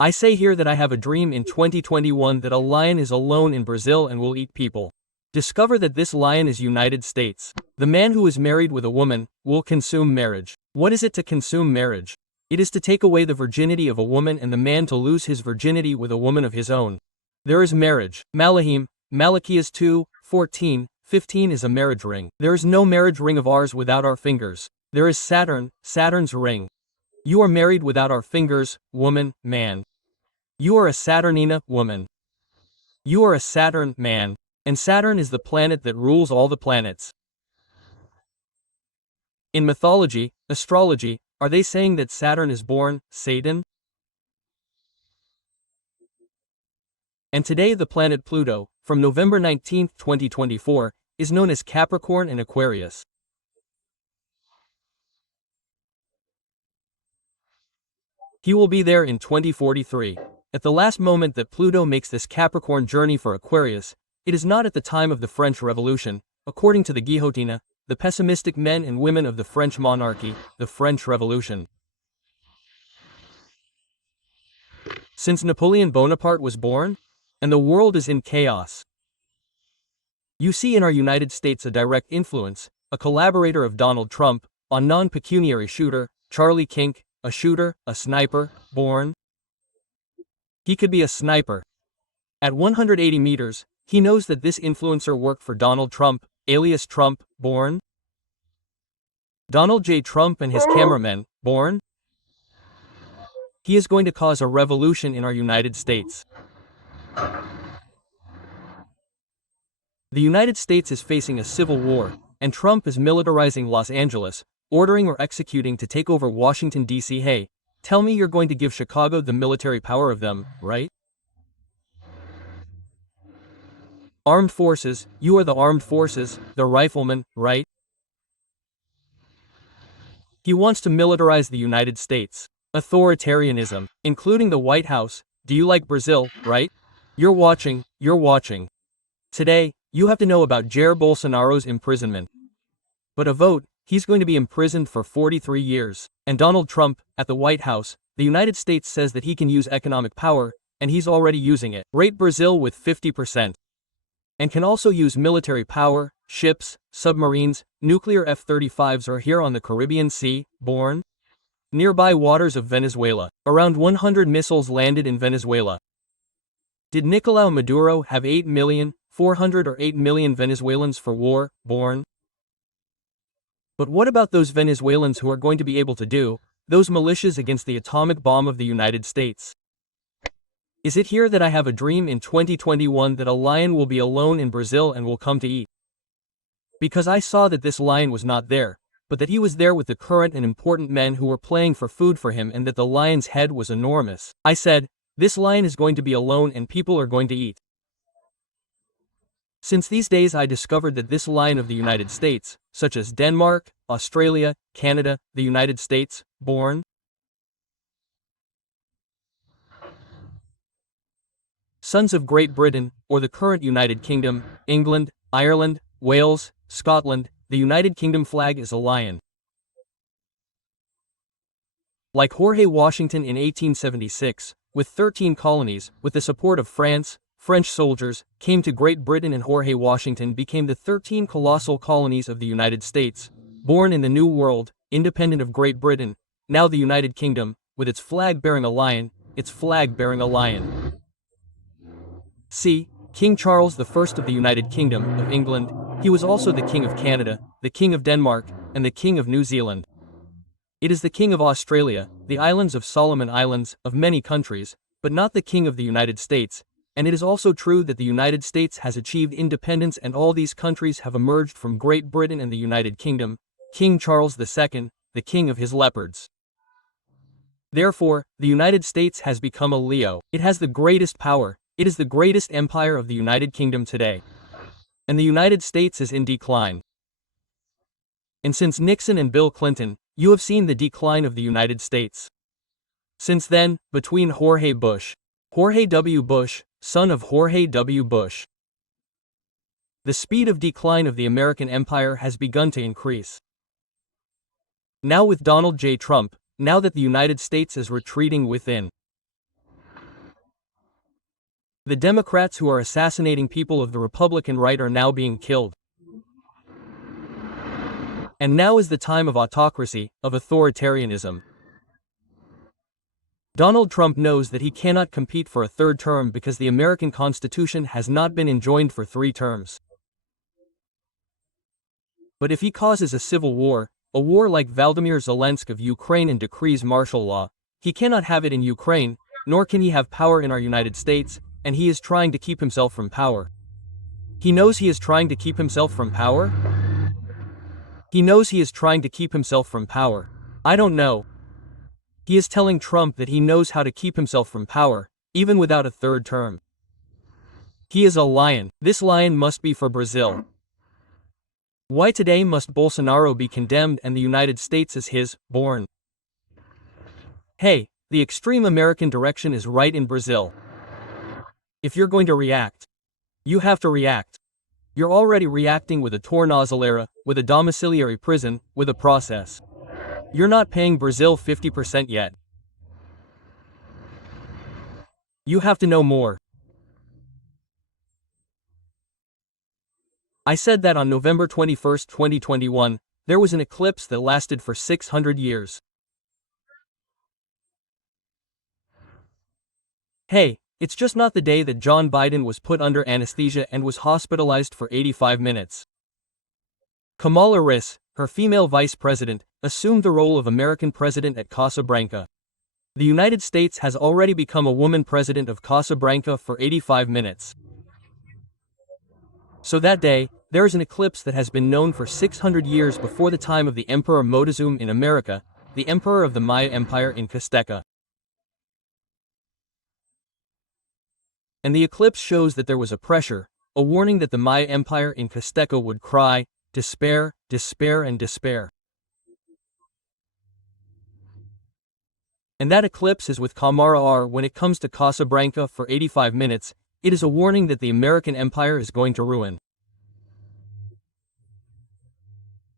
I say here that I have a dream in 2021 that a lion is alone in Brazil and will eat people. Discover that this lion is United States. The man who is married with a woman will consume marriage. What is it to consume marriage? It is to take away the virginity of a woman and the man to lose his virginity with a woman of his own. There is marriage. Malahim, Malachias 2:14-15 is a marriage ring. There is no marriage ring of ours without our fingers. There is Saturn, Saturn's ring. You are married without our fingers, woman, man. You are a Saturnina, woman. You are a Saturn, man. And Saturn is the planet that rules all the planets. In mythology, astrology, are they saying that Saturn is born, Satan? And today the planet Pluto, from November 19, 2024, is known as Capricorn and Aquarius. He will be there in 2043. At the last moment that Pluto makes this Capricorn journey for Aquarius, it is not at the time of the French Revolution, according to the Guillotina, the pessimistic men and women of the French monarchy, the French Revolution. Since Napoleon Bonaparte was born, and the world is in chaos. You see in our United States a direct influence, a collaborator of Donald Trump, on non-pecuniary shooter, Charlie Kink, a shooter, a sniper, born. He could be a sniper. At 180 meters, he knows that this influencer worked for Donald Trump, alias Trump, born. Donald J. Trump and his cameramen, born. He is going to cause a revolution in our United States. The United States is facing a civil war, and Trump is militarizing Los Angeles, ordering or executing to take over Washington, D.C. Hey, tell me you're going to give Chicago the military power of them, right? Armed forces, you are the armed forces, the riflemen, right? He wants to militarize the United States. Authoritarianism, including the White House. Do you like Brazil, right? You're watching. Today, you have to know about Jair Bolsonaro's imprisonment. But a vote, he's going to be imprisoned for 43 years. And Donald Trump, at the White House, the United States says that he can use economic power, and he's already using it. Rate Brazil with 50%. And can also use military power, ships, submarines, nuclear F-35s are here on the Caribbean Sea, born. Nearby waters of Venezuela. Around 100 missiles landed in Venezuela. Did Nicolao Maduro have 8,400,000 or 8 million Venezuelans for war, born? But what about those Venezuelans who are going to be able to do, those militias against the atomic bomb of the United States? Is it here that I have a dream in 2021 that a lion will be alone in Brazil and will come to eat? Because I saw that this lion was not there, but that he was there with the current and important men who were playing for food for him and that the lion's head was enormous. I said, this lion is going to be alone and people are going to eat. Since these days I discovered that this lion of the United States, such as Denmark, Australia, Canada, the United States, born. Sons of Great Britain, or the current United Kingdom, England, Ireland, Wales, Scotland, the United Kingdom flag is a lion. Like Jorge Washington in 1876, with 13 colonies, with the support of France, French soldiers came to Great Britain and Jorge Washington became the 13 colossal colonies of the United States, born in the New World, independent of Great Britain, now the United Kingdom, with its flag bearing a lion, See, King Charles I of the United Kingdom of England, he was also the King of Canada, the King of Denmark, and the King of New Zealand. It is the King of Australia, the Islands of Solomon Islands, of many countries, but not the King of the United States. And it is also true that the United States has achieved independence and all these countries have emerged from Great Britain and the United Kingdom, King Charles II, the king of his leopards. Therefore, the United States has become a Leo. It has the greatest power, it is the greatest empire of the United Kingdom today. And the United States is in decline. And since Nixon and Bill Clinton, you have seen the decline of the United States. Since then, between Jorge W. Bush, son of Jorge W. Bush. The speed of decline of the American empire has begun to increase. Now with Donald J. Trump, now that the United States is retreating within. The Democrats who are assassinating people of the Republican right are now being killed. And now is the time of autocracy, of authoritarianism. Donald Trump knows that he cannot compete for a third term because the American Constitution has not been enjoined for 3 terms. But if he causes a civil war, a war like Vladimir Zelensky of Ukraine and decrees martial law, he cannot have it in Ukraine, nor can he have power in our United States, and he is trying to keep himself from power. He knows he is trying to keep himself from power? He knows he is trying to keep himself from power. I don't know. He is telling Trump that he knows how to keep himself from power, even without a third term. He is a lion. This lion must be for Brazil. Why today must Bolsonaro be condemned and the United States is his, born? Hey, the extreme American direction is right in Brazil. If you're going to react, you have to react. You're already reacting with a tornozeleira, with a domiciliary prison, with a process. You're not paying Brazil 50% yet. You have to know more. I said that on November 21, 2021, there was an eclipse that lasted for 600 years. Hey, it's just not the day that John Biden was put under anesthesia and was hospitalized for 85 minutes. Kamala Harris, her female vice president, assumed the role of American president at Casa Branca. The United States has already become a woman president of Casa Branca for 85 minutes. So that day, there is an eclipse that has been known for 600 years before the time of the Emperor Moctezuma in America, the emperor of the Maya Empire in Azteca. And the eclipse shows that there was a pressure, a warning that the Maya Empire in Azteca would cry, despair, despair and despair. And that eclipse is with Kamala R. When it comes to Casa Branca for 85 minutes, it is a warning that the American empire is going to ruin.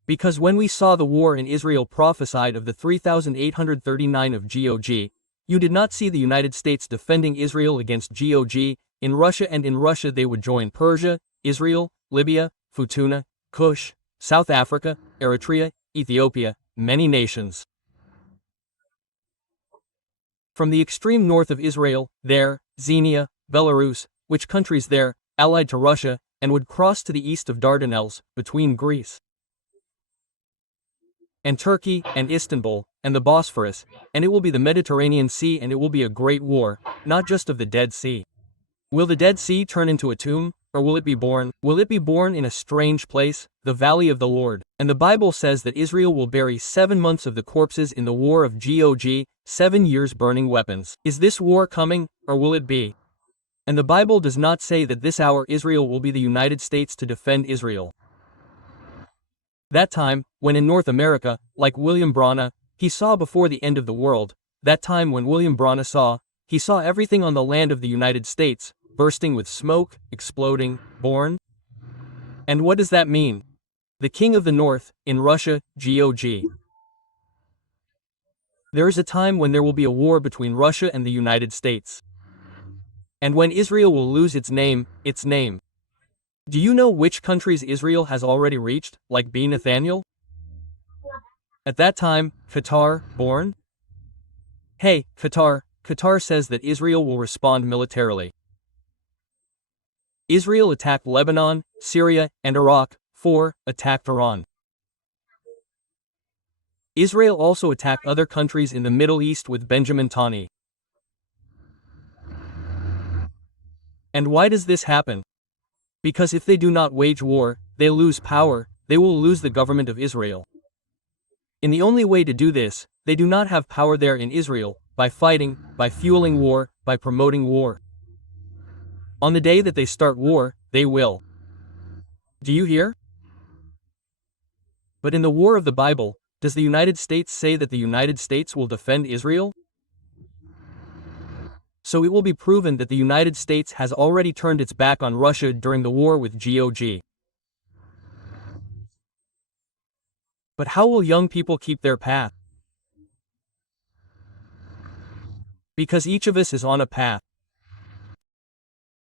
Because when we saw the war in Israel prophesied of the 3,839 of Gog, you did not see the United States defending Israel against Gog, in Russia, and in Russia they would join Persia, Israel, Libya, Futuna, Kush, South Africa, Eritrea, Ethiopia, many nations. From the extreme north of Israel, there, Xenia, Belarus, which countries there, allied to Russia, and would cross to the east of Dardanelles, between Greece and Turkey, and Istanbul, and the Bosphorus, and it will be the Mediterranean Sea, and it will be a great war, not just of the Dead Sea. Will the Dead Sea turn into a tomb, or will it be born? Will it be born in a strange place, the Valley of the Lord? And the Bible says that Israel will bury 7 months of the corpses in the war of Gog, 7 years burning weapons. Is this war coming, or will it be? And the Bible does not say that this hour Israel will be the United States to defend Israel. That time, when in North America, like William Brana, he saw before the end of the world, that time when William Brana saw, he saw everything on the land of the United States, bursting with smoke, exploding, born. And what does that mean? The King of the North, in Russia, Gog. There is a time when there will be a war between Russia and the United States. And when Israel will lose its name, its name. Do you know which countries Israel has already reached, like B. Nathaniel? At that time, Qatar, born? Hey, Qatar says that Israel will respond militarily. Israel attacked Lebanon, Syria, and Iraq. 4. Attacked Iran. Israel also attacked other countries in the Middle East with Benjamin Tani. And why does this happen? Because if they do not wage war, they lose power, they will lose the government of Israel. In the only way to do this, they do not have power there in Israel, by fighting, by fueling war, by promoting war. On the day that they start war, they will. Do you hear? But in the war of the Bible, does the United States say that the United States will defend Israel? So it will be proven that the United States has already turned its back on Russia during the war with Gog. But how will young people keep their path? Because each of us is on a path.